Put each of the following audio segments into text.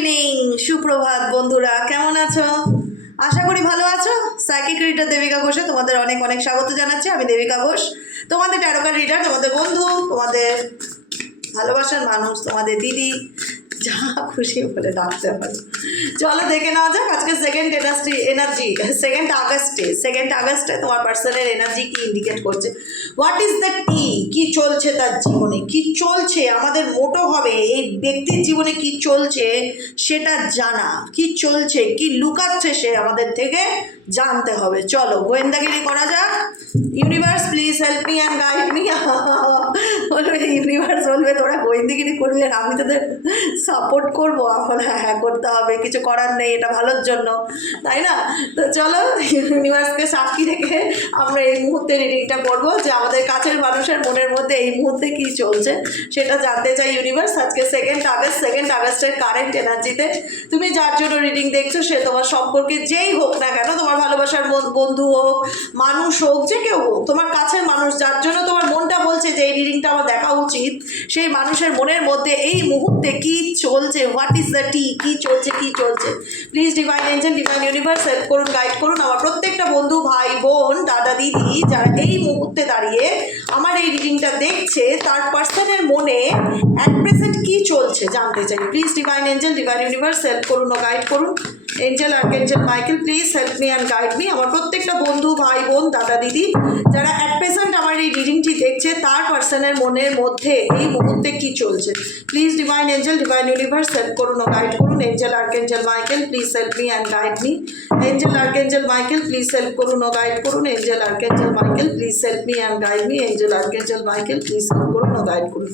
Evening সুপ্রভাত বন্ধুরা, কেমন আছো? আশা করি ভালো আছো। সাইকিক রিডার দেবিকা ঘোষে তোমাদের অনেক অনেক স্বাগত জানাচ্ছি, আমি দেবিকা ঘোষ। তোমাদের ট্যারোকার রিডার তোমাদের বন্ধু, তোমাদের ভালোবাসার মানুষ, তোমাদের দিদি যা খুশি বলে ডাকতে পারো চলো দেখে নেওয়া যাক, আজকে সেকেন্ড এনার্জি এনার্জি সেকেন্ড আগস্টে সেকেন্ড আগস্টে তোমার পার্সনের এনার্জি কি ইন্ডিকেট করছে। হোয়াট ইজ দ্য টি কি চলছে তার জীবনে? কি চলছে? আমাদের মোটো হবে, এই ব্যক্তির জীবনে কি চলছে সেটা জানা। কি চলছে, কি লুকাচ্ছে সে আমাদের থেকে জানতে হবে। চলো, গোয়েন্দাগিরি করা যাক। Universe please help me and guide me বলবে ইউনিভার্স বলবে, তোরা গোয়েন্দাগিরি করবি আর আমি তোদের সাপোর্ট করব, এখন হ্যাঁ হ্যাঁ করতে হবে, কিছু করার নেই, এটা ভালোর জন্য, তাই না? তো চলো ইউনিভার্সকে সাক্ষী রেখে আমরা এই মুহূর্তে রিডিংটা করব যে আমাদের কাছের মানুষের মনের মধ্যে এই মুহূর্তে কি চলছে সেটা জানতে চাই ইউনিভার্স আজকে সেকেন্ড আগস্ট সেকেন্ড আগস্টের কারেন্ট এনার্জিতে তুমি যার জন্য রিডিং দেখছ সে তোমার সম্পর্কে যেই হোক না কেন, তোমার ভালোবাসার বন্ধু হোক, মানুষ হোক, যে কেউ হোক, তোমার কাছের মানুষ, যার জন্য তোমার মনটা বলছে যে এই রিডিংটা আমার দেখা উচিত, সেই মানুষের মনের মধ্যে এই মুহূর্তে কি চলছে হোয়াট ইজ দ্য টি কি চলছে কি চলছে? Please divine angel divine universe help করুন গাইড করুন। আমার প্রত্যেকটা বন্ধু, ভাই, বোন দাদা দিদি যারা এই মুহূর্তে দাঁড়িয়ে আমার এই রিডিংটা দেখছে, তার পার্সনের মনে অ্যাট প্রেজেন্ট কী চলছে জানতে চাই। Please divine angel divine universe help করুন ও গাইড করুন। Angel archangel Michael please help me and guide me আমার প্রত্যেকটা বন্ধু, ভাই, বোন, দাদা, দিদি, যারা অ্যাট প্রেজেন্ট আমার এই রিডিংটি দেখছে, তার পার্সনের মনের মধ্যে এই মুহূর্তে কি চলছে? Please divine angel divine universe help করুন ও গাইড করুন। Angel archangel Michael please help me and guide me angel archangel Michael please help করুন ও গাইড করুন। Angel archangel Michael please help me and guide me angel archangel Michael please help করুন ও guide করুন।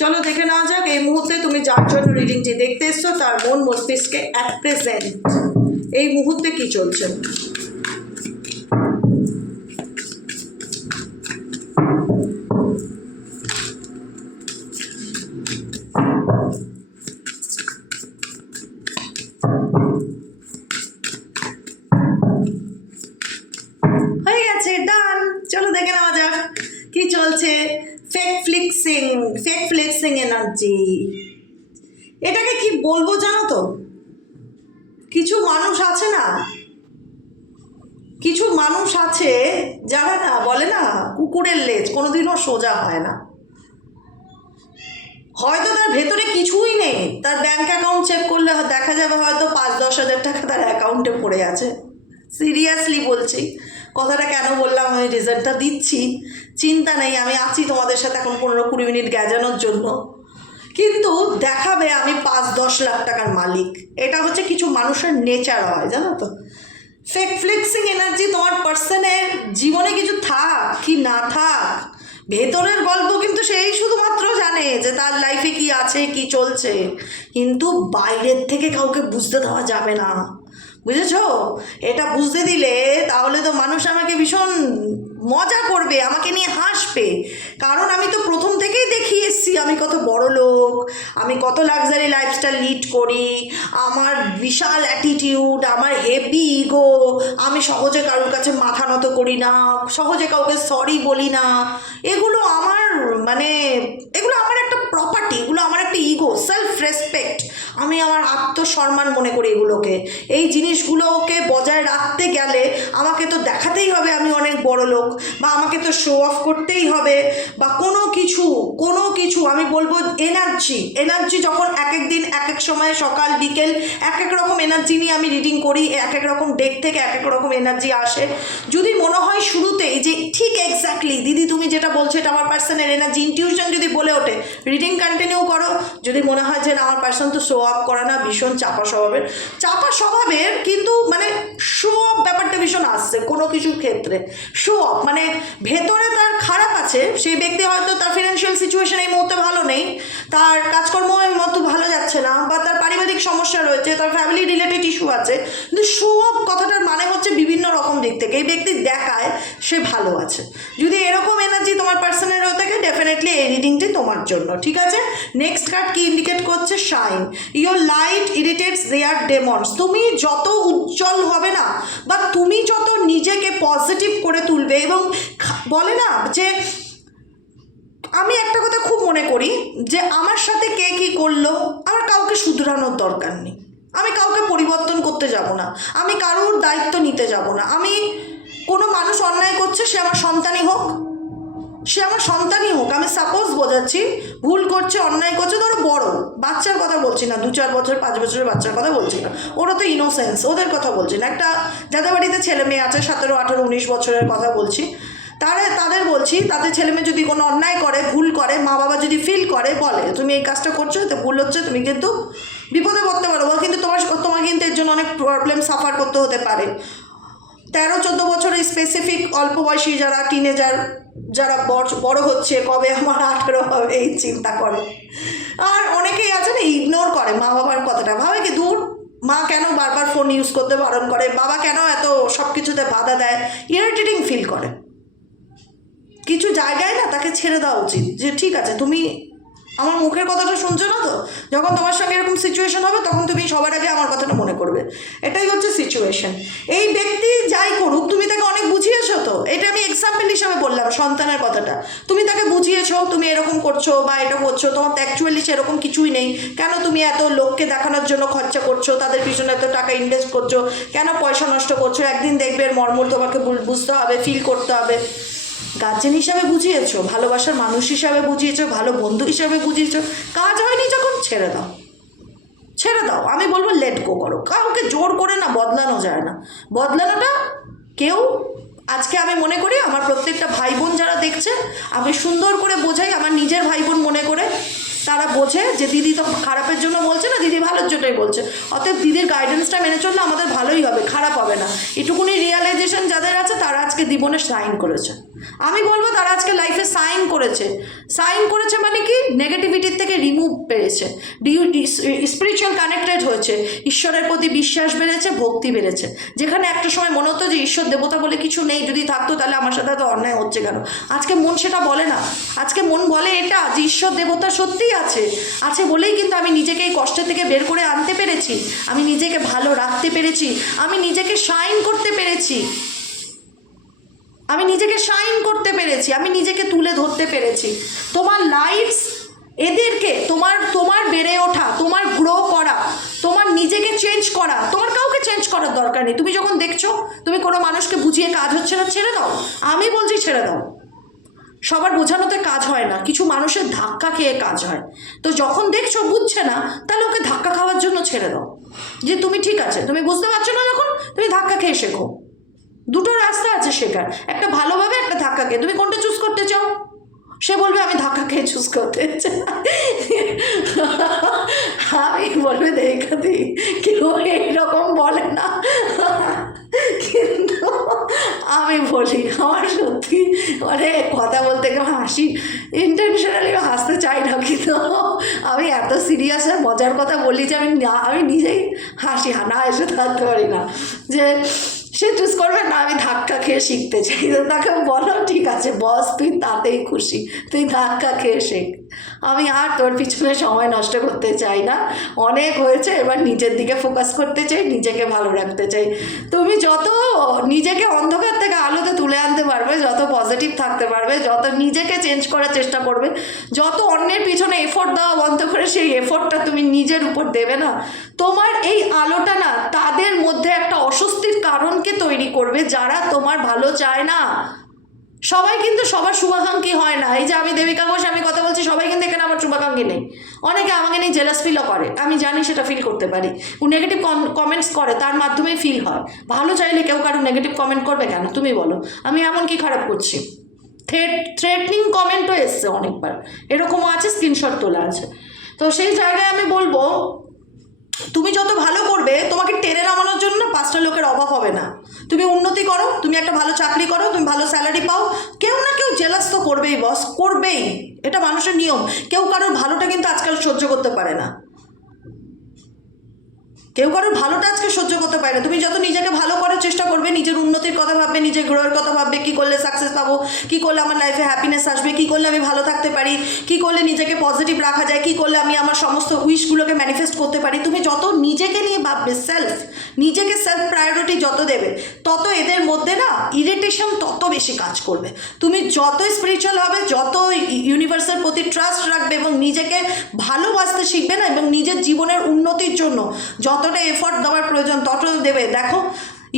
চলো দেখে নেওয়া যাক, এই মুহূর্তে তুমি যার জন্য রিডিংটি দেখতে এসছো, তার মন মস্তিষ্কে অ্যাট প্রেজেন্ট এই মুহূর্তে কি চলছে? এনার্জি এটাকে কি বলব জানো তো? কিছু মানুষ আছে না? কিছু মানুষ আছে যারা না বলে না, কুকুরের লেজ কোনোদিনও সোজা হয় না। হয়তো তার ভেতরে কিছুই নেই। তার ব্যাংক অ্যাকাউন্ট চেক করলে দেখা যাবে হয়তো পাঁচ, দশ হাজার টাকা তার অ্যাকাউন্টে পড়ে আছে। সিরিয়াসলি বলছি। কথাটা কেন বললাম? আমি রেজাল্টটা দিচ্ছি। চিন্তা নেই। আমি আছি তোমাদের সাথে এখন পনেরো কুড়ি মিনিট গ্যাজানোর জন্য। কিন্তু দেখাবে আমি পাঁচ, দশ লাখ টাকার মালিক। এটা হচ্ছে কিছু মানুষের নেচার হয়, জানো তো? ফেক ফ্লেক্সিং এনার্জি তোমার পার্সনের জীবনে কিছু থাক কি না থাক, ভেতরের গল্প কিন্তু সেই শুধুমাত্র জানে যে তার লাইফে কি আছে, কি চলছে। কিন্তু বাইরের থেকে কাউকে বুঝতে দেওয়া যাবে না। বুঝেছ? এটা বুঝতে দিলে তাহলে তো মানুষ আমাকে ভীষণ মজা করবে, আমাকে নিয়ে হাসবে। কারণ আমি তো প্রথম দেখিয়ে এসছি, আমি কত বড় লোক, আমি কত লাক্সারি লাইফস্টাইল লিড করি, আমার বিশাল অ্যাটিটিউড আমার হেভি ইগো আমি সহজে কারোর কাছে মাথা নত করি না, সহজে কাউকে সরি বলি না। এগুলো আমার মানে এগুলো আমার একটা প্রপার্টি এগুলো আমার একটা ইগো সেলফ রেসপেক্ট আমি আমার আত্মসম্মান মনে করি এগুলোকে। এই জিনিসগুলোকে বজায় রাখতে গেলে আমাকে তো দেখাতেই হবে আমি অনেক বড় লোক, বা আমাকে তো শো অফ করতেই হবে, বা কোনো কিছু, কোনো কিছু, আমি বলব এনার্জি এনার্জি যখন এক এক দিন, এক এক সময়, সকাল, বিকেল, এক এক রকম এনার্জি নিয়ে আমি রিডিং করি, এক এক রকম ডেক থেকে এক এক রকম এনার্জি আসে। যদি মনে হয় শুরুতেই যে ঠিক এক্স্যাক্টলি দিদি তুমি যেটা বলছো এটা আমার পার্সনের এনার্জি ইনটিউশন যদি বলে ওঠে রিডিং কন্টিনিউ করো। যদি মনে হয় যে আমার পার্সন তো শো আপ করে না, ভীষণ চাপা স্বভাবের। চাপা স্বভাবের কিন্তু মানে শো অফ ব্যাপারটা ভীষণ আসছে কোনো কিছুর ক্ষেত্রে। শো অফ মানে ভেতরে তার খারাপ আছে, সেই ব্যক্তি হয়তো তার ফিনান্সিয়াল সিচুয়েশন এই মুহূর্তে ভালো নেই। তার কাজকর্ম এই মতো ভালো যাচ্ছে না, বা তার পারিবারিক সমস্যা রয়েছে, তার ফ্যামিলি রিলেটেড ইস্যু আছে। কিন্তু শো অফ কথাটার মানে হচ্ছে বিভিন্ন রকম দিক থেকে। এই ব্যক্তি দেখায় সে ভালো আছে। যদি এরকম এনার্জি তোমার পার্সনের হয়ে থাকে ডেফিনেটলি এই রিডিংটি তোমার জন্য, ঠিক আছে? নেক্সট কার্ড কি ইন্ডিকেট করছে? Shine your light irritates their demons তুমি যত উজ্জ্বল হবে না, বা তুমি যত নিজেকে পজিটিভ করে তুলবে, এবং বলে না যে আমি একটা কথা খুব মনে করি যে আমার সাথে কে করল, আমার কাউকে শুধরানোর দরকার নেই। আমি কাউকে পরিবর্তন করতে যাব না। আমি কারোর দায়িত্ব নিতে যাব না। আমি কোনো মানুষ অন্যায় করছে, সে আমার সন্তানই হোক। সে আমার সন্তানই হোক। আমি সাপোজ বোঝাচ্ছি, ভুল করছে, অন্যায় করছে, ধরো বড়, বাচ্চার কথা বলছি না দু চার বছর, পাঁচ বছরের বাচ্চার কথা বলছি না। ওরা তো ইনোসেন্স ওদের কথা বলছি না। একটা যাদের বাড়িতে ছেলে মেয়ে আছে, সতেরো, আঠেরো, উনিশ বছরের কথা বলছি। তারা তাদের বলছি, তাদের ছেলে মেয়ে যদি কোনো অন্যায় করে, ভুল করে, মা বাবা যদি ফিল করে, বলে, তুমি এই কাজটা করছ, এতে ভুল হচ্ছে, তুমি কিন্তু বিপদে পড়তে পারো। কিন্তু তোমার তোমার কিন্তু এর জন্য অনেক প্রবলেম সাফার করতে হতে পারে। তেরো, চোদ্দ বছরের স্পেসিফিক অল্প বয়সী যারা টিনেজার যারা বড়- বড় হচ্ছে, কবে আমার আঠেরো হবে, এই চিন্তা করে। আর অনেকেই আছে না ইগনোর করে মা বাবার কথাটা। ভাবে কি দূর? মা কেন বারবার ফোন ইউজ করতে বারণ করে? বাবা কেন এত সব কিছুতে বাধা দেয়? ইরিটেটিং ফিল করে। কিছু জায়গায় না তাকে ছেড়ে দেওয়া উচিত, যে ঠিক আছে, তুমি আমার মুখের কথাটা শুনছো না তো? যখন তোমার সঙ্গে এরকম সিচুয়েশন হবে, তখন তুমি সবার আগে আমার কথাটা মনে করবে। এটাই হচ্ছে সিচুয়েশন এই ব্যক্তি যাই করুক, তুমি তাকে অনেক বুঝিয়েছো তো? এটা আমি এক্সাম্পল হিসাবে বললাম, সন্তানের কথাটা। তুমি তাকে বুঝিয়েছো, তুমি এরকম করছ বা এটা করছ, তোমার তো অ্যাকচুয়ালি সেরকম কিছুই নেই। কেন তুমি এত লোককে দেখানোর জন্য খরচা করছ? তাদের পিছনে এত টাকা ইনভেস্ট করছ? কেন পয়সা নষ্ট করছ? একদিন দেখবে এর মর্ম তোমাকে বুঝতে হবে ফিল করতে হবে। গার্জেন হিসাবে বুঝিয়েছো, ভালোবাসার মানুষ হিসাবে বুঝিয়েছো, ভালো বন্ধু হিসাবে বুঝিয়েছো, কাজ হয়নি যখন, ছেড়ে দাও। ছেড়ে দাও, আমি বলব লেট গো করো। কাউকে জোর করে না, বদলানো যায় না। বদলানোটা কেউ, আজকে আমি মনে করি আমার প্রত্যেকটা ভাই বোন যারা দেখছে, আমি সুন্দর করে বোঝাই, আমার নিজের ভাই বোন মনে করে, তারা বোঝে যে দিদি তো খারাপের জন্য বলছে না, দিদি ভালোর জন্যই বলছে। অতএব দিদির গাইডেন্সটা মেনে চললে আমাদের ভালোই হবে, খারাপ হবে না। এটুকুনি রিয়ালাইজেশন যাদের আছে, তারা আজকে জীবনে সাইন করেছে। আমি বলব তারা আজকে লাইফে সাইন করেছে। সাইন করেছে মানে কি? নেগেটিভিটির থেকে রিমুভ পেরেছে স্পিরিচুয়াল কানেক্টেড হয়েছে। ঈশ্বরের প্রতি বিশ্বাস বেড়েছে, ভক্তি বেড়েছে। যেখানে একটা সময় মনে হতো যে ঈশ্বর দেবতা বলে কিছু নেই, যদি থাকতো তাহলে আমার সাথে তো অন্যায় হচ্ছে কেন? আজকে মন সেটা বলে না। আজকে মন বলে এটা যে ঈশ্বর দেবতা সত্যিই আছে। আছে বলেই কিন্তু আমি নিজেকে এই কষ্টের থেকে বের করে আনতে পেরেছি। আমি নিজেকে ভালো রাখতে পেরেছি। আমি নিজেকে শাইন করতে পেরেছি। আমি নিজেকে শাইন করতে পেরেছি, আমি নিজেকে তুলে ধরতে পেরেছি। তোমার লাইফস এদেরকে, তোমার তোমার বেড়ে ওঠা, তোমার গ্রো করা, তোমার নিজেকে চেঞ্জ করা, তোমার কাউকে চেঞ্জ করার দরকার নেই। তুমি যখন দেখছ, তুমি কোনো মানুষকে বুঝিয়ে কাজ হচ্ছে না, ছেড়ে দাও। আমি বলছি ছেড়ে দাও। সবার বোঝানোতে কাজ হয় না, কিছু মানুষের ধাক্কা খেয়ে কাজ হয়। তো যখন দেখছ বুঝছে না, তাহলে ওকে ধাক্কা খাওয়ার জন্য ছেড়ে দাও। যে তুমি ঠিক আছে, তুমি বুঝতে পারছ না যখন, তুমি ধাক্কা খেয়ে শেখো। দুটো রাস্তা আছে শেখার একটা ভালোভাবে, একটা ধাক্কা খেয়ে তুমি কোনটা চুজ করতে চাও? সে বলবে, আমি ধাক্কা খেয়ে চুজ করতে চাই। আমি বলবে দেখাতে কেউ এইরকম বলে না। কিন্তু আমি বলি, আমার সত্যি মানে কথা বলতে গেলে হাসি ইন্টেনশনালি হাসতে চাই না কিন্তু আমি এত সিরিয়াস আর মজার কথা বলি যে আমি আমি নিজেই হাসি, না, এসে থাকতে পারি না। যে সে চুজ করবে না, আমি ধাক্কা খেয়ে শিখতে চাই। তাকে বলো, ঠিক আছে বস তুই তাতেই খুশি, তুই ধাক্কা খেয়ে শেখ। আমি আর তোর পিছনে সময় নষ্ট করতে চাই না। অনেক হয়েছে, এবার নিজের দিকে ফোকাস করতে চাই, নিজেকে ভালো রাখতে চাই। তুমি যত নিজেকে অন্ধকার থেকে আলোতে তুলে আনতে পারবে, যত পজিটিভ থাকতে পারবে, যত নিজেকে চেঞ্জ করার চেষ্টা করবে, যত অন্যের পিছনে এফোর্ট দেওয়া বন্ধ করে সেই এফোর্টটা তুমি নিজের উপর দেবে না। তোমার এই আলোটা না তাদের মধ্যে একটা অস্বস্তির কারণকে তৈরি করবে, যারা তোমার ভালো চায় না। সবাই কিন্তু সবার শুভাকাঙ্ক্ষী হয় না। এই যে আমি দেবিকা ঘোষ, আমি কথা বলছি, সবাই কিন্তু এখানে আমার শুভাকাঙ্ক্ষী নেই। অনেকে আমাকে নিয়ে জেলাস ফিলও করে। আমি জানি সেটা ফিল করতে পারি। নেগেটিভ কমেন্টস করে, তার মাধ্যমে ফিল হয়। ভালো চাইলে কেউ কারও নেগেটিভ কমেন্ট করবে কেন? তুমি বলো। আমি এমন কি খারাপ করছি? থ্রেট থ্রেটনিং কমেন্টও এসছে অনেকবার। এরকমও আছে স্ক্রিনশট তোলা আছে। তো সেই জায়গায় আমি বলব তুমি যত ভালো করবে, তোমাকে টেনে নামানোর জন্য পাঁচটা লোকের অভাব হবে না। তুমি উন্নতি করো, তুমি একটা ভালো চাকরি করো, তুমি ভালো স্যালারি পাও। কেউ না কেউ জেলাস তো করবেই বস করবেই। এটা মানুষের নিয়ম। কেউ কারোর ভালোটা কিন্তু আজকাল সহ্য করতে পারে না। কেউ কারোর ভালোটা আজকে সহ্য করতে পারে না। তুমি যত নিজেকে ভালো করার চেষ্টা করবে, নিজের উন্নতির কথা ভাববে, নিজের গ্রোয়ের কথা ভাববে, কী করলে সাকসেস পাবো, কী করলে আমার লাইফে হ্যাপিনেস আসবে, কী করলে আমি ভালো থাকতে পারি, কী করলে নিজেকে পজিটিভ রাখা যায়, কী করলে আমি আমার সমস্ত উইশগুলোকে ম্যানিফেস্ট করতে পারি। তুমি যত নিজেকে নিয়ে ভাববে সেলফ নিজেকে সেলফ প্রায়োরিটি যত দেবে, তত এদের মধ্যে না ইরিটেশন তত বেশি কাজ করবে। তুমি যতই স্পিরিচুয়াল হবে যত ইউনিভার্সের প্রতি ট্রাস্ট রাখবে এবং নিজেকে ভালোবাসতে শিখবে না এবং নিজের জীবনের উন্নতির জন্য যতটা এফর্ট দেওয়ার প্রয়োজন, ততটা দেবে। দেখো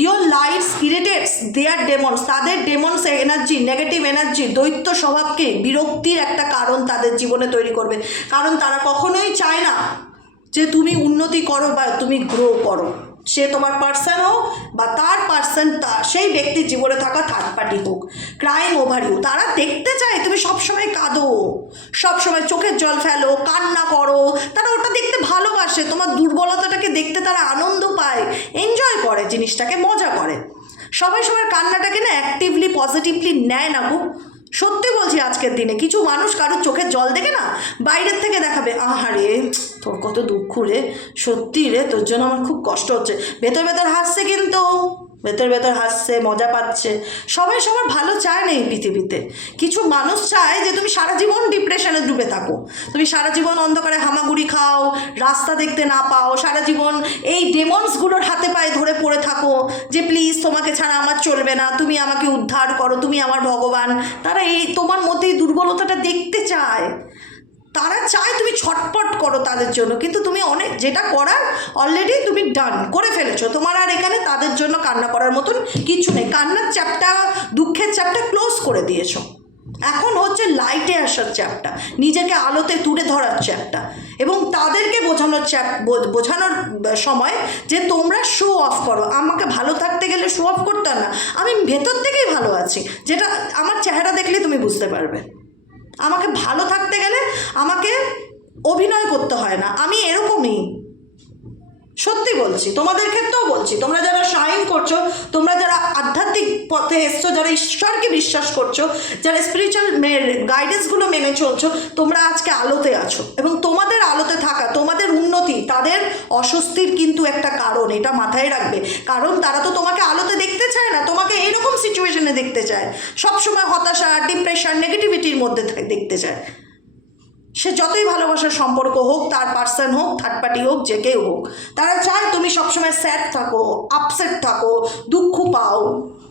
your lights irritates their demons তাদের ডেমন্স এনার্জি নেগেটিভ এনার্জি দৈত্য স্বভাবকে বিরক্তির একটা কারণ তাদের জীবনে তৈরি করবে। কারণ তারা কখনোই চায় না যে তুমি উন্নতি করো বা তুমি গ্রো করো। সে তোমার পার্সন হোক বা তার পার্সন সেই ব্যক্তির জীবনে থাকা থার্ড পার্টি হোক। ক্রাইম ওভার ইউ তারা দেখতে চায় তুমি সবসময় কাঁদো, সবসময় চোখের জল ফেলো, কান্না করো। তারা ওটা দেখতে ভালোবাসে, তোমার দুর্বলতাটাকে দেখতে তারা আনন্দ পায় এনজয় করে জিনিসটাকে, মজা করে। সবাই সবার কান্নাটাকে না অ্যাক্টিভলি পজিটিভলি নেয় না গো সত্যি বলছি আজকের দিনে, কিছু মানুষ কারোর চোখের জল দেখে না, বাইরের থেকে দেখাবে, আহারে, তোর কত দুঃখ রে, সত্যি রে, তোর জন্য আমার খুব কষ্ট হচ্ছে। ভেতর ভেতর হাসছে কিন্তু। ভেতর ভেতর হাসছে, মজা পাচ্ছে। সবাই সবার ভালো চায় না এই পৃথিবীতে। কিছু মানুষ চায় যে তুমি সারা জীবন ডিপ্রেশনে ডুবে থাকো। তুমি সারা জীবন অন্ধকারে হামাগুড়ি খাও, রাস্তা দেখতে না পাও, সারা জীবন এই ডেমন্সগুলোর হাতে পায়ে ধরে পড়ে থাকো যে প্লিজ তোমাকে ছাড়া আমার চলবে না। তুমি আমাকে উদ্ধার করো। তুমি আমার ভগবান। তারা এই তোমার মধ্যে এই দুর্বলতাটা দেখতে চায়। তারা চায় তুমি ছটপট করো তাদের জন্য, কিন্তু তুমি অনেক, যেটা করার অলরেডি তুমি ডান করে ফেলেছো। তোমার আর এখানে তাদের জন্য কান্না করার মতন কিছু নেই। কান্নার চ্যাপটা দুঃখের চ্যাপটা ক্লোজ করে দিয়েছ। এখন হচ্ছে লাইটে আসার চ্যাপটা নিজেকে আলোতে তুলে ধরার চ্যাপটা এবং তাদেরকে বোঝানোর চ্যাপ বোঝানোর সময় যে তোমরা শো অফ করো। আমাকে ভালো থাকতে গেলে শো অফ করতে না। আমি ভেতর থেকেই ভালো আছি। যেটা আমার চেহারা দেখলে তুমি বুঝতে পারবে। আমাকে ভালো থাকতে গেলে আমাকে অভিনয় করতে হয় না। আমি এরকমই। সত্যি বলছি, তোমাদের ক্ষেত্রেও বলছি, তোমরা যারা শাইন করছ, তোমরা যারা আধ্যাত্মিক পথে এসছো, যারা ঈশ্বরকে বিশ্বাস করছ, যারা স্পিরিচুয়াল গাইডেন্সগুলো মেনে চলছো, তোমরা আজকে আলোতে আছো। এবং তোমাদের আলোতে থাকা, তোমাদের উন্নতি, তাদের অস্বস্তির কিন্তু একটা কারণ, এটা মাথায় রাখবে। কারণ তারা তো তোমাকে আলোতে দেখতে চায় না, তোমাকে এইরকম সিচুয়েশনে দেখতে চায়। সবসময় হতাশা ডিপ্রেশন নেগেটিভিটির মধ্যে দেখতে চায়। সে যতই ভালোবাসার সম্পর্ক হোক, তার পার্সন হোক থার্ড পার্টি হোক, যে কেউ হোক, তারা চায় তুমি সবসময় স্যাড থাকো আপসেট থাকো, দুঃখ পাও।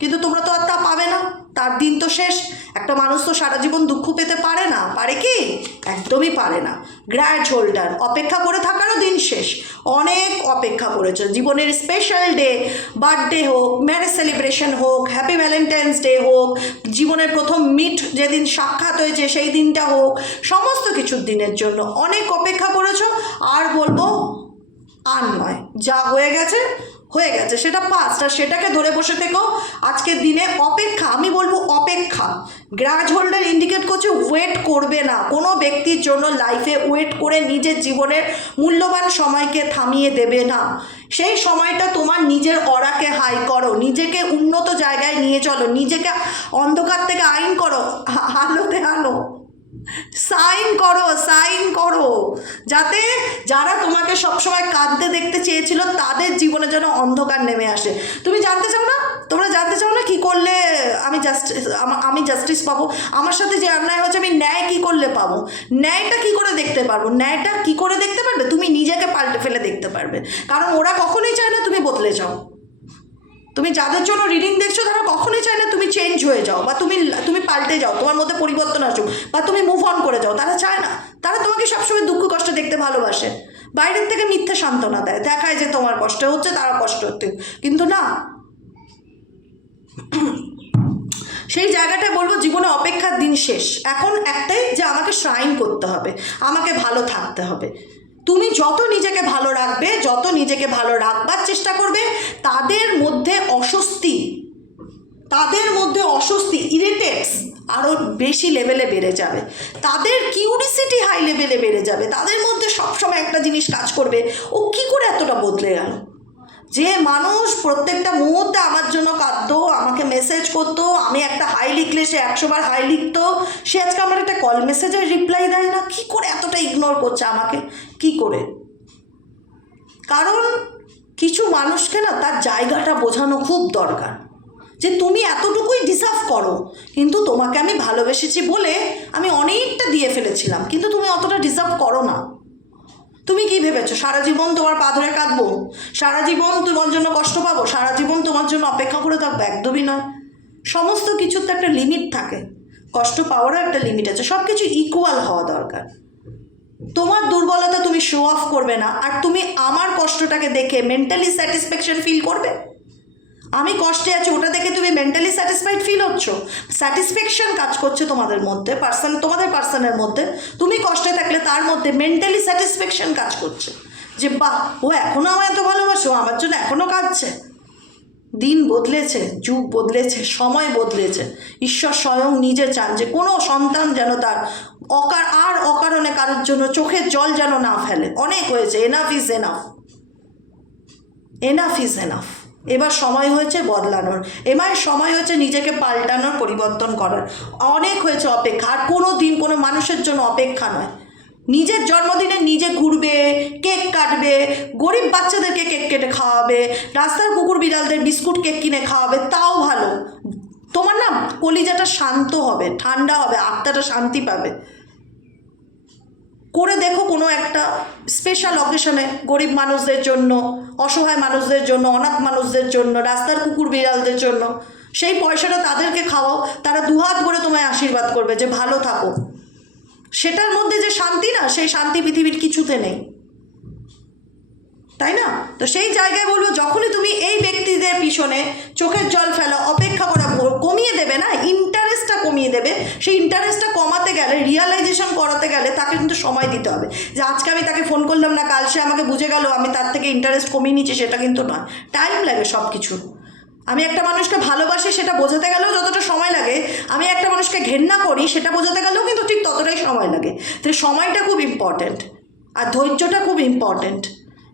কিন্তু তোমরা তো আর তা পাবে না। তার দিন তো শেষ। একটা মানুষ তো সারা জীবন দুঃখ পেতে পারে না। পারে কি? একদমই পারে না। Grudge holder. অপেক্ষা করে থাকারও দিন শেষ। অনেক অপেক্ষা করেছে। জীবনের স্পেশাল ডে বার্থডে হোক ম্যারেজ সেলিব্রেশন হোক হ্যাপি ভ্যালেন্টাইন্স ডে হোক, জীবনের প্রথম মিট যেদিন সাক্ষাৎ হয়েছে, সেই দিনটা হোক, সমস্ত কিছুর দিনের জন্য অনেক অপেক্ষা করেছ। আর বলব, আর নয়। যা হয়ে গেছে হয়ে গেছে। সেটা পাস্ট আর সেটাকে ধরে বসে থেকো। আজকের দিনে অপেক্ষা, আমি বলব অপেক্ষা। গ্রাজ হোল্ডার ইন্ডিকেট করছে ওয়েট করবে না। কোনো ব্যক্তির জন্য লাইফে ওয়েট করে নিজের জীবনের মূল্যবান সময়কে থামিয়ে দেবে না। সেই সময়টা তোমার নিজের অরাকে হাই করো। নিজেকে উন্নত জায়গায় নিয়ে চলো। নিজেকে অন্ধকার থেকে আইন করো। আলোতে আনো। সাইন করো সাইন করো। যাতে যারা তোমাকে সবসময় কাঁদতে দেখতে চেয়েছিল, তাদের জীবনে যেন অন্ধকার নেমে আসে। তুমি জানতে চাও না? তোমরা জানতে চাও না কি করলে আমি জাস্টিস আমি জাস্টিস পাবো? আমার সাথে যে অন্যায় হচ্ছে আমি ন্যায় কি করলে পাবো? ন্যায়টা কি করে দেখতে পারব? ন্যায়টা কি করে দেখতে পারবে? তুমি নিজেকে পাল্টে ফেলে দেখতে পারবে। কারণ ওরা কখনোই চায় না তুমি বদলে যাও। তুমি যাদের জন্য রিডিং দেখছ, তারা কখনোই চায় না তুমি চেঞ্জ হয়ে যাও বা তুমি তুমি পাল্টে যাও, তোমার মধ্যে পরিবর্তন আসুক বা তুমি মুভ অন করে যাও। তারা চায় না। তারা তোমাকে সবসময় দুঃখ, কষ্ট দেখতে ভালোবাসে। বাইরের থেকে মিথ্যে সান্ত্বনা দেয়। দেখায় যে তোমার কষ্ট হচ্ছে, তারা কষ্ট হচ্ছে। কিন্তু না। সেই জায়গাটায় বলব, জীবনে অপেক্ষার দিন শেষ। এখন একটাই যে আমাকে শ্রাইন করতে হবে, আমাকে ভালো থাকতে হবে। তুমি যত নিজেকে ভালো রাখবে, যত নিজেকে ভালো রাখবার চেষ্টা করবে, তাদের মধ্যে অস্বস্তি, তাদের মধ্যে অস্বস্তি ইরিটেটস আরও বেশি লেভেলে বেড়ে যাবে। তাদের কিউরিসিটি হাই লেভেলে বেড়ে যাবে। তাদের মধ্যে সবসময় একটা জিনিস কাজ করবে। ও কি করে এতটা বদলে গেল? যে মানুষ প্রত্যেকটা মুহূর্তে আমার জন্য কাঁদতো, আমাকে মেসেজ করতো, আমি একটা হাই লিখলে সে একশোবার হাই লিখতো, সে আজকে আমার একটা কল মেসেজের রিপ্লাই দেয় না। কি করে এতটা ইগনোর করছে আমাকে? কি করে? কারণ কিছু মানুষকে না তার জায়গাটা বোঝানো খুব দরকার। যে তুমি এতটুকুই ডিসার্ভ করো, কিন্তু তোমাকে আমি ভালোবেসেছি বলে আমি অনেকটা দিয়ে ফেলেছিলাম, কিন্তু তুমি অতটা ডিসার্ভ করো না। তুমি কি ভেবেছো? সারা জীবন তোমার পা ধরে কাঁদবো? সারা জীবন তোমার জন্য কষ্ট পাবো? সারা জীবন তোমার জন্য অপেক্ষা করে থাকব? একদমই নয়। সমস্ত কিছুর তো একটা লিমিট থাকে। কষ্ট পাওয়ারও একটা লিমিট আছে। সব কিছু ইকুয়াল হওয়া দরকার। তোমার দুর্বলতা তুমি শো অফ করবে না। আর তুমি আমার কষ্টটাকে দেখে মেন্টালি স্যাটিসফ্যাকশন ফিল করবে? আমি কষ্টে আছি, ওটা দেখে তুমি মেন্টালি স্যাটিসফাইড ফিল হচ্ছ। স্যাটিসফ্যাকশন কাজ করছে তোমাদের মধ্যে পার্সন তোমাদের পার্সনের মধ্যে। তুমি কষ্টে থাকলে তার মধ্যে মেন্টালি স্যাটিসফ্যাকশন কাজ করছে। যে বাহ, ও এখনও আমার এত ভালোবাসো আমার জন্য এখনও কাঁদছে। দিন বদলেছে, যুগ বদলেছে, সময় বদলেছে। ঈশ্বর স্বয়ং নিজে চান যে কোনো সন্তান যেন তার অকার, আর অকারণে কারোর জন্য চোখের জল যেন না ফেলে। অনেক হয়েছে enough is enough enough is enough এবার সময় হয়েছে বদলানোর। এবার সময় হয়েছে নিজেকে পাল্টানোর, পরিবর্তন করার। অনেক হয়েছে অপেক্ষা, আর কোনো দিন কোনো মানুষের জন্য অপেক্ষা নয়। নিজের জন্মদিনে নিজে ঘুরবে, কেক কাটবে, গরিব বাচ্চাদেরকে কেক কেটে খাওয়াবে, রাস্তার কুকুর বিড়ালদের বিস্কুট কেক কিনে খাওয়াবে, তাও ভালো। তোমার না কলিজাটা শান্ত হবে, ঠান্ডা হবে, আত্মাটা শান্তি পাবে। করে দেখো কোনো একটা স্পেশাল অকেশনে গরিব মানুষদের জন্য, অসহায় মানুষদের জন্য, অনাথ মানুষদের জন্য, রাস্তার কুকুর বিড়ালদের জন্য, সেই পয়সাটা তাদেরকে খাওয়াও, তারা দুহাত করে তোমায় আশীর্বাদ করবে যে ভালো থাকো। সেটার মধ্যে যে শান্তি না, সেই শান্তি পৃথিবীর কিছুতে নেই। তাই না? তো সেই জায়গায় বলব, যখনই তুমি এই ব্যক্তিদের পিছনে চোখের জল ফেলা, অপেক্ষা করা, কমিয়ে দেবে না? ইন্টারেস্টটা কমিয়ে দেবে। সেই ইন্টারেস্টটা কমাতে গেলে রিয়ালাইজেশন করাতে গেলে তাকে কিন্তু সময় দিতে হবে। যে আজকে আমি তাকে ফোন করলাম না, কাল সে আমাকে বুঝে গেল, আমি তার থেকে ইন্টারেস্ট কমিয়ে নিচ্ছি, সেটা কিন্তু নয়। টাইম লাগে সব কিছু আমি একটা মানুষকে ভালোবাসি, সেটা বোঝাতে গেলেও যতটা সময় লাগে। আমি একটা মানুষকে ঘেন্না করি, সেটা বোঝাতে গেলেও কিন্তু ঠিক ততটাই সময় লাগে। তো সময়টা খুব ইম্পর্ট্যান্ট আর ধৈর্যটা খুব ইম্পর্ট্যান্ট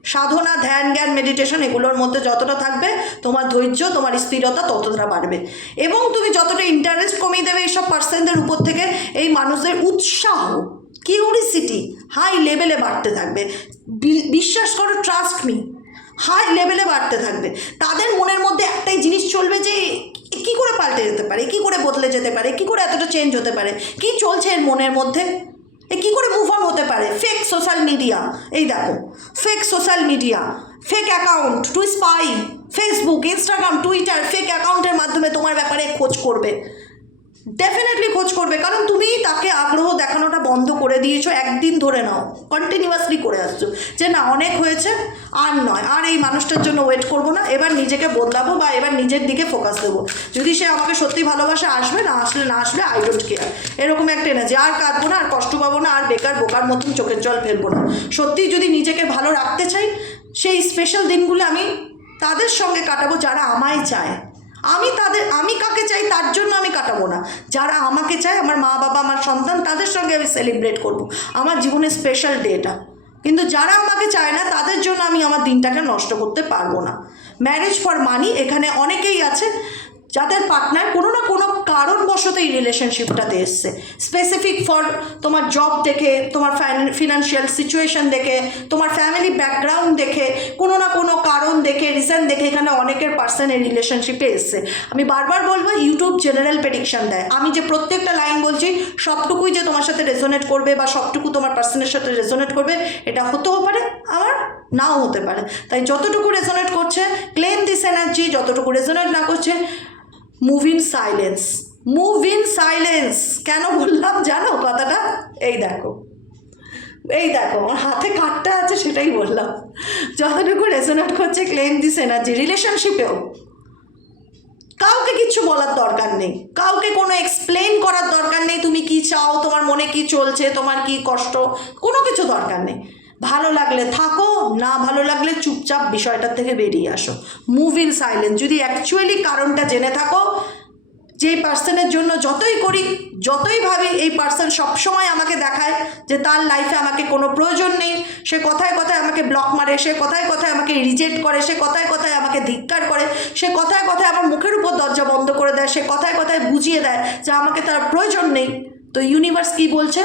সাধনা, ধ্যান, জ্ঞান মেডিটেশন এগুলোর মধ্যে যতটা থাকবে, তোমার ধৈর্য, তোমার স্থিরতা ততটা বাড়বে। এবং তুমি যতটা ইন্টারেস্ট কমিয়ে দেবে এইসব পার্সেন্টদের উপর থেকে, এই মানুষদের উৎসাহ কিউরিসিটি হাই লেভেলে বাড়তে থাকবে। বিশ্বাস করো ট্রাস্ট মি হাই লেভেলে বাড়তে থাকবে। তাদের মনের মধ্যে একটাই জিনিস চলবে যে, কি করে পাল্টে যেতে পারে, কি করে বদলে যেতে পারে, কি করে এতটা চেঞ্জ হতে পারে, কি চলছে এর মনের মধ্যে? এ কী করে মুভ অন হতে পারে? ফেক সোশ্যাল মিডিয়া এই দেখো fake social media fake account to spy Facebook Instagram Twitter fake অ্যাকাউন্টের মাধ্যমে তোমার ব্যাপারে খোঁজ করবে। ডেফিনেটলি খোঁজ করবে, কারণ তুমি তাকে আগ্রহ দেখানোটা বন্ধ করে দিয়েছ, একদিন ধরে নাও কন্টিনিউয়াসলি করে আসছো। যে না, অনেক হয়েছে, আর নয়, আর এই মানুষটার জন্য ওয়েট করব না, এবার নিজেকে বদলাবো বা এবার নিজের দিকে ফোকাস দেবো। যদি সে আমাকে সত্যি ভালোবাসে, আসবে, না আসলে না আসলে আই ডোন্ট কেয়ার এরকম একটা এনার্জি আর কাঁদবো না, আর কষ্ট পাবো না, আর বেকার বোকার মতন চোখের জল ফেলব না। সত্যি যদি নিজেকে ভালো রাখতে চাই, সেই স্পেশাল দিনগুলো আমি তাদের সঙ্গে কাটাবো যারা আমায় চায়। আমি তাদের, আমি কাকে চাই তার জন্য আমি কাটাবো না। যারা আমাকে চায়, আমার মা বাবা, আমার সন্তান, তাদের সঙ্গে আমি সেলিব্রেট করব। আমার জীবনের স্পেশাল ডেটা কিন্তু যারা আমাকে চায় না, তাদের জন্য আমি আমার দিনটাকে নষ্ট করতে পারব না। ম্যারেজ ফর মানি এখানে অনেকেই আছে। যাদের পার্টনার কোনো না কোনো কারণবশত এই রিলেশনশিপটাতে এসছে। স্পেসিফিক ফর তোমার জব দেখে, তোমার ফিনান্সিয়াল সিচুয়েশন দেখে, তোমার ফ্যামিলি ব্যাকগ্রাউন্ড দেখে, কোনো না কোনো কারণ দেখে রিজন দেখে এখানে অনেকের পার্সন এই রিলেশনশিপে এসছে। আমি বারবার বলব ইউটিউব জেনারেল প্রেডিকশন দেয়। আমি যে প্রত্যেকটা লাইন বলছি, সবটুকুই যে তোমার সাথে রেজোনেট করবে বা সবটুকু তোমার পার্সনের সাথে রেজোনেট করবে, এটা হতেও পারে আমার নাও হতে পারে। তাই যতটুকু রেজোনেট করছে ক্লেম দিস এনার্জি যতটুকু রেজোনেট না করছে move in silence move in silence কেন বললাম জানো কথাটা? এই দেখো। এই দেখো, আমার হাতে কার্ডটা আছে, সেটাই বললাম। যতটুকু রেজোনেট করছে ক্লেম দিস এনার্জি রিলেশনশিপেও কাউকে কিচ্ছু বলার দরকার নেই। কাউকে কোনো এক্সপ্লেন করার দরকার নেই, তুমি কি চাও, তোমার মনে কি চলছে, তোমার কি কষ্ট, কোনো কিছু দরকার নেই। ভালো লাগলে থাকো, না ভালো লাগলে চুপচাপ বিষয়টার থেকে বেরিয়ে আসো। মুভ ইন সাইলেন্স যদি অ্যাকচুয়ালি কারণটা জেনে থাকো, যে পার্সনের জন্য যতই করি, যতই ভাবি, এই পার্সন সবসময় আমাকে দেখায় যে তার লাইফে আমাকে কোনো প্রয়োজন নেই। সে কথায় কথায় আমাকে ব্লক মারে, সে কথায় কথায় আমাকে রিজেক্ট করে, সে কথায় কথায় আমাকে ধিক্কার করে, সে কথায় কথায় আমার মুখের উপর দরজা বন্ধ করে দেয়, সে কথায় কথায় বুঝিয়ে দেয় যে আমাকে তার প্রয়োজন নেই। তো ইউনিভার্স কি বলছে?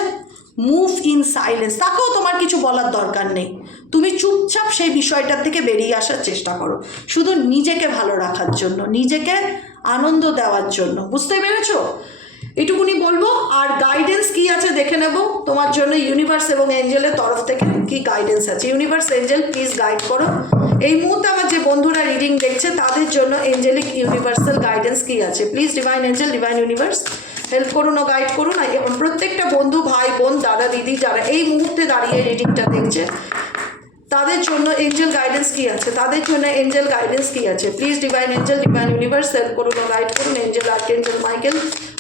মুভ ইন সাইলেন্স তাকেও তোমার কিছু বলার দরকার নেই। তুমি চুপচাপ সেই বিষয়টার থেকে বেরিয়ে আসার চেষ্টা করো। শুধু নিজেকে ভালো রাখার জন্য, নিজেকে আনন্দ দেওয়ার জন্য। বুঝতে পেরেছ? এটুকুনি বলব। আর গাইডেন্স কি আছে দেখে নেব। তোমার জন্য ইউনিভার্স এবং এঞ্জেলের তরফ থেকে কি গাইডেন্স আছে? ইউনিভার্স এঞ্জেল প্লিজ গাইড করো। এই মুহূর্তে আমার যে বন্ধুরা রিডিং দেখছে, তাদের জন্য এঞ্জেলিক ইউনিভার্সাল গাইডেন্স কি আছে? Please divine angel divine universe help করুন ও গাইড করুন। এবং প্রত্যেকটা বন্ধু, ভাই, বোন, দাদা, দিদি যারা এই মুহূর্তে দাঁড়িয়ে রিডিংটা দেখছে, তাদের জন্য এঞ্জেল গাইডেন্স কী আছে? তাদের জন্য এঞ্জেল গাইডেন্স কী আছে? Please divine angel divine universe help করুন ও গাইড করুন। Angel archangel Michael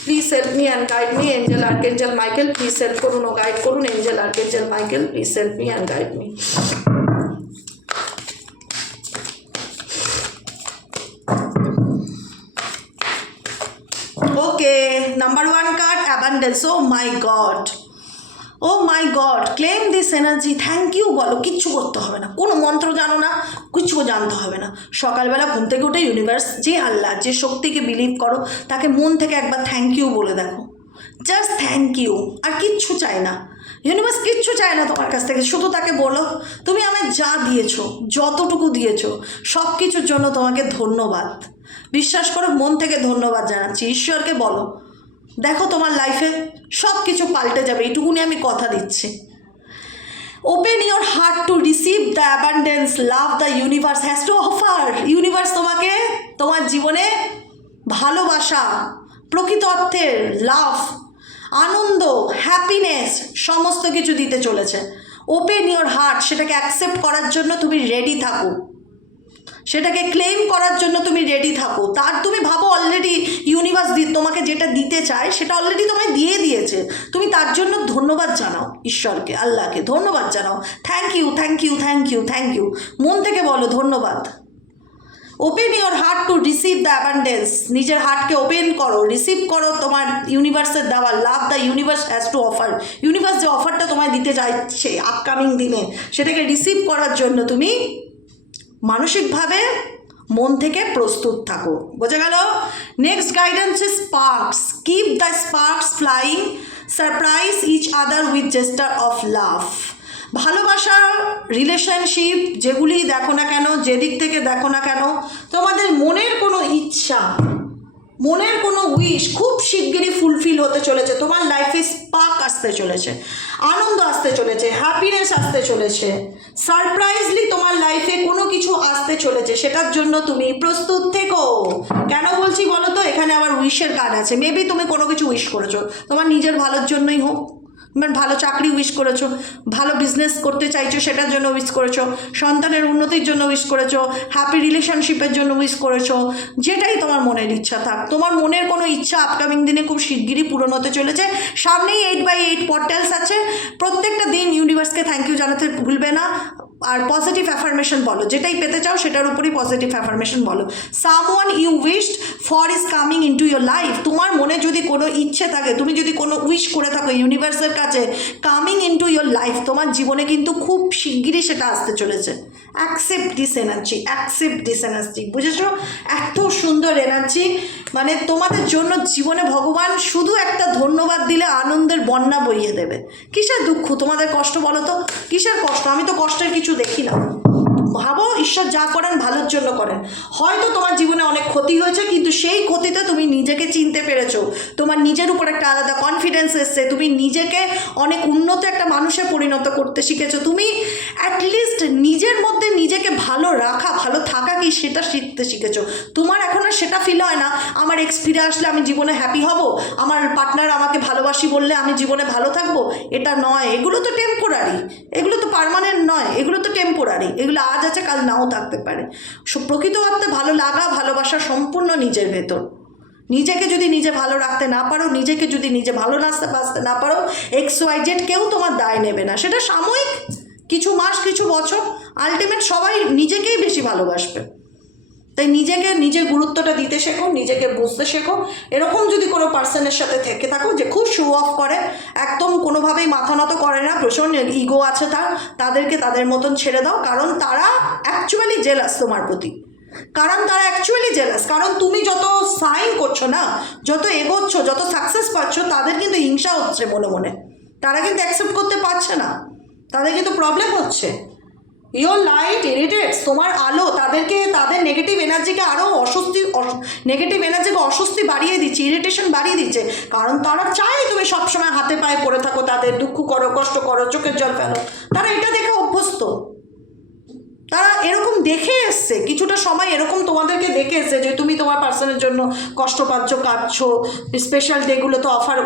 please help me and guide me angel archangel Michael please help করুন ও গাইড করুন। Angel archangel Michael please help me and guide me okay number one card abundance oh my god oh my god claim this energy thank you বলো, কিচ্ছু করতে হবে না। কোনো মন্ত্র জানো না কিচ্ছু জানতে হবে না। সকালবেলা ঘুম থেকে উঠে ইউনিভার্স যে আল্লাহ যে শক্তিকে বিলিভ করো, তাকে মন থেকে একবার থ্যাংক ইউ বলে দেখো। জাস্ট থ্যাংক ইউ আর কিচ্ছু চাই না। ইউনিভার্স কিচ্ছু চায় না তোমার কাছ থেকে, শুধু তাকে বলো, তুমি আমায় যা দিয়েছ, যতটুকু দিয়েছ সব কিছুর জন্য তোমাকে ধন্যবাদ। বিশ্বাস করো, মন থেকে ধন্যবাদ জানাচ্ছি। ঈশ্বরকে বলো, দেখো তোমার লাইফে সব কিছু পাল্টে যাবে, এইটুকুনি আমি কথা দিচ্ছি। Open your heart to receive the abundance love the universe has to offer universe তোমাকে, তোমার জীবনে ভালোবাসা, প্রকৃত অর্থের লাভ আনন্দ হ্যাপিনেস সমস্ত কিছু দিতে চলেছে। ওপেন ইয়োর হার্ট সেটাকে অ্যাকসেপ্ট করার জন্য তুমি রেডি থাকো। সেটাকে ক্লেম করার জন্য তুমি রেডি থাকো। তার তুমি ভাবো অলরেডি ইউনিভার্স দি তোমাকে যেটা দিতে চায়, সেটা অলরেডি তোমায় দিয়ে দিয়েছে। তুমি তার জন্য ধন্যবাদ জানাও ঈশ্বরকে, আল্লাহকে। ধন্যবাদ জানাও। Thank you thank you thank you thank you মন থেকে বলো ধন্যবাদ। Open your heart to receive the abundance নিজের হার্টকে ওপেন করো রিসিভ করো, তোমার ইউনিভার্সের দেওয়া love the universe has to offer universe যে অফারটা তোমায় দিতে চাইছে আপকামিং দিনে, সেটাকে রিসিভ করার জন্য তুমি মানসিকভাবে মন থেকে প্রস্তুত থাকো। বোঝা গেল? Next guidance is sparks keep the sparks flying surprise each other with gesture of love ভালোবাসা রিলেশনশিপ যেগুলি দেখো না কেন, যেদিক থেকে দেখো না কেন, তোমাদের মনের কোনো ইচ্ছা, মনের কোনো উইশ খুব শিগগিরই ফুলফিল হতে চলেছে। তোমার লাইফে স্পার্ক আসতে চলেছে, আনন্দ আসতে চলেছে হ্যাপিনেস আসতে চলেছে। সারপ্রাইজলি তোমার লাইফে কোনো কিছু আসতে চলেছে, সেটার জন্য তুমি প্রস্তুত থেকো। কেন বলছি বলো তো? এখানে আবার উইশের কার্ড আছে। মেবি তুমি কোনো কিছু উইশ করেছ। তোমার নিজের ভালোর জন্যই হোক। মানে ভালো চাকরি উইশ করেছ, ভালো বিজনেস করতে চাইছো সেটার জন্য উইশ করেছ, সন্তানের উন্নতির জন্য উইশ করেছ হ্যাপি রিলেশনশিপের জন্য উইশ করেছ, যেটাই তোমার মনের ইচ্ছা থাক। তোমার মনের কোনো ইচ্ছা আপকামিং দিনে খুব শিগগিরই পূরণ হতে চলেছে। সামনেই এইট বাই এইট পোর্টালস আছে। প্রত্যেকটা দিন ইউনিভার্সকে থ্যাংক ইউ জানাতে ভুলবে না। আর পজিটিভ অ্যাফার্মেশন বলো, যেটাই পেতে চাও সেটার উপরেই পজিটিভ অ্যাফার্মেশন বলো। Someone you wished for is coming into your life তোমার মনে যদি কোনো ইচ্ছে থাকে, তুমি যদি কোনো উইশ করে থাকো ইউনিভার্সের কাছে coming into your life তোমার জীবনে কিন্তু খুব শিগগিরই সেটা আসতে চলেছে। Accept this energy accept this energy বুঝেছ? এত সুন্দর এনার্জি মানে তোমাদের জন্য জীবনে ভগবান শুধু একটা ধন্যবাদ দিলে আনন্দের বন্যা বইয়ে দেবে। কিসের দুঃখ? তোমাদের কষ্ট বলো তো? কিসের কষ্ট? আমি তো কষ্টের কিছু দেখি না। ভাবো, ঈশ্বর যা করেন, ভালোর জন্য করেন। হয়তো তোমার জীবনে অনেক ক্ষতি হয়েছে, কিন্তু সেই ক্ষতিতে তুমি নিজেকে চিনতে পেরেছ। তোমার নিজের উপর একটা আলাদা কনফিডেন্স এসছে। তুমি নিজেকে অনেক উন্নত একটা মানুষে পরিণত করতে শিখেছো। তুমি অ্যাটলিস্ট নিজের মধ্যে নিজেকে ভালো রাখা, ভালো থাকা কি সেটা শিখতে শিখেছো। তোমার এখন আর সেটা ফিল হয় না। আমার এক্স ফিরে আসলে আমি জীবনে হ্যাপি হব? আমার পার্টনার আমাকে ভালোবাসি বললে আমি জীবনে ভালো থাকব? এটা নয়। এগুলো তো টেম্পোরারি এগুলো তো পার্মানেন্ট নয়। এগুলো তো টেম্পোরারি এগুলো আজ আছে কাল নাও থাকতে পারে। প্রকৃত অর্থে ভালো লাগা, ভালোবাসা সম্পূর্ণ নিজের ভেতর। নিজেকে যদি নিজে ভালো রাখতে না পারো, নিজেকে যদি নিজে ভালো নাচতে বাঁচতে না পারো এক্স ওয়াই জেড কেউ তোমার দায় নেবে না। সেটা সাময়িক, কিছু মাস, কিছু বছর আলটিমেট সবাই নিজেকেই বেশি ভালোবাসবে। তাই নিজেকে নিজের গুরুত্বটা দিতে শেখো, নিজেকে বুঝতে শেখো। এরকম যদি কোনো পার্সনের সাথে থেকে থাকো যে খুব শো অফ করে, একদম কোনোভাবেই মাথা নত করে না প্রচণ্ড ইগো আছে তার, তাদেরকে তাদের মতন ছেড়ে দাও, কারণ তারা অ্যাকচুয়ালি জেলাস তোমার প্রতি। কারণ তারা অ্যাকচুয়ালি জেলাস কারণ তুমি যত সাইন করছ না, যত এগোচ্ছ, যত সাকসেস পাচ্ছ, তাদের কিন্তু হিংসা হচ্ছে মনে মনে। তারা কিন্তু অ্যাকসেপ্ট করতে পারছে না। তাদের কিন্তু প্রবলেম হচ্ছে। ইয়োর লাইট ইরিটেটস তোমার আলো তাদেরকে, তাদের নেগেটিভ এনার্জিকে আরও অস্বস্তি নেগেটিভ এনার্জিকে অস্বস্তি বাড়িয়ে দিচ্ছে ইরিটেশন বাড়িয়ে দিচ্ছে। কারণ তারা চায় তুমি সবসময় হাতে পায়ে পড়ে থাকো, তাদের দুঃখ করো, কষ্ট করো, চোখের জল ফেলো। তারা এটা দেখে অভ্যস্ত। তারা এরকম দেখে এসছে, কিছুটা সময় এরকম তোমাদেরকে দেখে এসছে যে তুমি তোমার পার্সনের জন্য কষ্ট পাচ্ছ, কাঁদছো স্পেশাল ডেগুলো তো অফার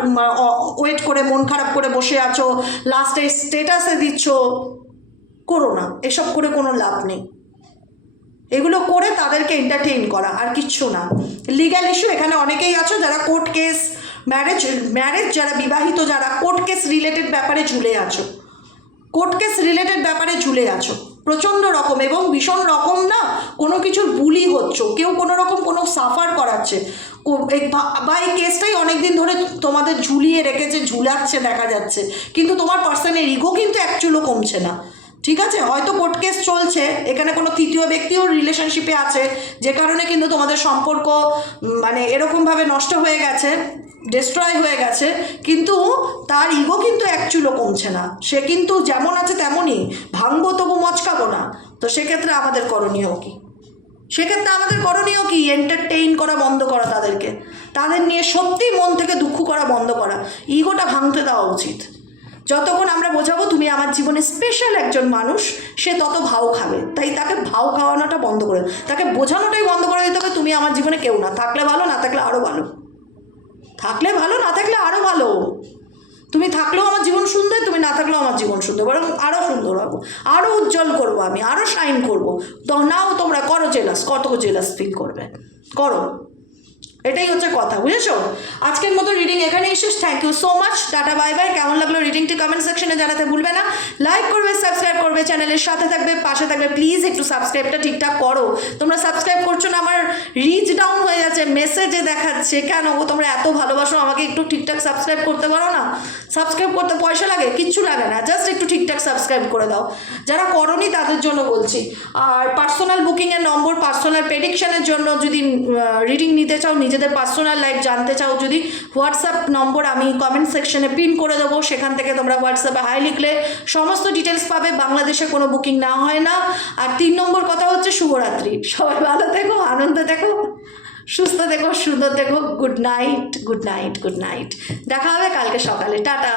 ওয়েট করে, মন খারাপ করে বসে আছো লাস্টে স্টেটাসে দিচ্ছ। করো না, এসব করে কোনো লাভ নেই। এগুলো করে তাদেরকে এন্টারটেইন করা, আর কিচ্ছু না। লিগ্যাল ইস্যু এখানে অনেকেই আছো যারা কোর্ট কেস ম্যারেজ ম্যারেজ যারা বিবাহিত, যারা কোর্ট কেস রিলেটেড ব্যাপারে ঝুলে আছো। কোর্ট কেস রিলেটেড ব্যাপারে ঝুলে আছো। প্রচণ্ড রকম এবং ভীষণ রকম না কোনো কিছুর বুলি হচ্ছ। কেউ কোনো রকম কোনো সাফার করাচ্ছে। বা এই কেসটাই অনেক দিন ধরে তোমাদের ঝুলিয়ে রেখেছে, ঝুলাচ্ছে, দেখা যাচ্ছে। কিন্তু তোমার পার্সনের ইগো কিন্তু অ্যাকচুয়ালও কমছে না। ঠিক আছে? হয়তো কোর্ট কেস চলছে, এখানে কোনো তৃতীয় ব্যক্তিও রিলেশনশিপে আছে, যে কারণে কিন্তু তোমাদের সম্পর্ক মানে এরকমভাবে নষ্ট হয়ে গেছে ডিস্ট্রয় হয়ে গেছে, কিন্তু তার ইগো কিন্তু অ্যাকচুয়ালও কমছে না। সে কিন্তু যেমন আছে তেমনই, ভাঙবো তবু মচকাবো না। তো সেক্ষেত্রে আমাদের করণীয় কী? সেক্ষেত্রে আমাদের করণীয় কি? এন্টারটেইন করা, বন্ধ করা তাদেরকে। তাদের নিয়ে সত্যি মন থেকে দুঃখ করা, বন্ধ করা। ইগোটা ভাঙতে দেওয়া উচিত। যতক্ষণ আমরা বোঝাবো তুমি আমার জীবনে স্পেশাল একজন মানুষ, সে তত ভাও খাবে। তাই তাকে ভাও খাওয়ানোটা বন্ধ করে তাকে বোঝানোটাই বন্ধ করে দিতে হবে, তুমি আমার জীবনে কেউ না। থাকলে ভালো, না থাকলে আরও ভালো। থাকলে ভালো, না থাকলে আরও ভালো। তুমি থাকলেও আমার জীবন সুন্দর, তুমি না থাকলেও আমার জীবন সুন্দর। বরং আরও সুন্দর হব। আরও উজ্জ্বল করব আমি আরও শাইন করব। তো নাও তোমরা, করো জেলাস কত জেলাস ফিল করবে? করো। এটাই হচ্ছে কথা, বুঝেছ? আজকের মতো রিডিং এখানেই শেষ। Thank you so much tata bye bye কেমন লাগল রিডিংটি কমেন্ট সেকশনে জানাতে ভুলবে না। লাইক করবে সাবস্ক্রাইব করবে চ্যানেলের সাথে থাকবে, পাশে থাকবে। প্লিজ একটু সাবস্ক্রাইবটা ঠিকঠাক করো। তোমরা সাবস্ক্রাইব করছ না, আমার রিচ ডাউন হয়ে যাচ্ছে মেসেজে দেখাচ্ছে। কেন গো, তোমরা এত ভালোবাসো, আমাকে একটু ঠিকঠাক সাবস্ক্রাইব করতে পারো না? সাবস্ক্রাইব করতে পয়সা লাগে? কিচ্ছু লাগে না। জাস্ট একটু ঠিকঠাক সাবস্ক্রাইব করে দাও। যারা করনি, তাদের জন্য বলছি। আর পার্সোনাল বুকিংয়ের নম্বর পার্সোনাল প্রেডিকশানের জন্য যদি রিডিং নিতে চাও নিজেদের পার্সোনাল লাইফ জানতে চাও, যদি হোয়াটসঅ্যাপ নম্বর আমি কমেন্ট সেকশনে পিন করে দেবো, সেখান থেকে তোমরা হোয়াটসঅ্যাপে হাই লিখলে সমস্ত ডিটেলস পাবে, বাংলাদেশে কোনো বুকিং না হয় না। আর তিন নম্বর কথা হচ্ছে শুভরাত্রি। সবাই ভালো থেকো, আনন্দ দেখো সুস্থ দেখো সুন্দর দেখো good night good night good night দেখা হবে কালকে সকালে। টাটা।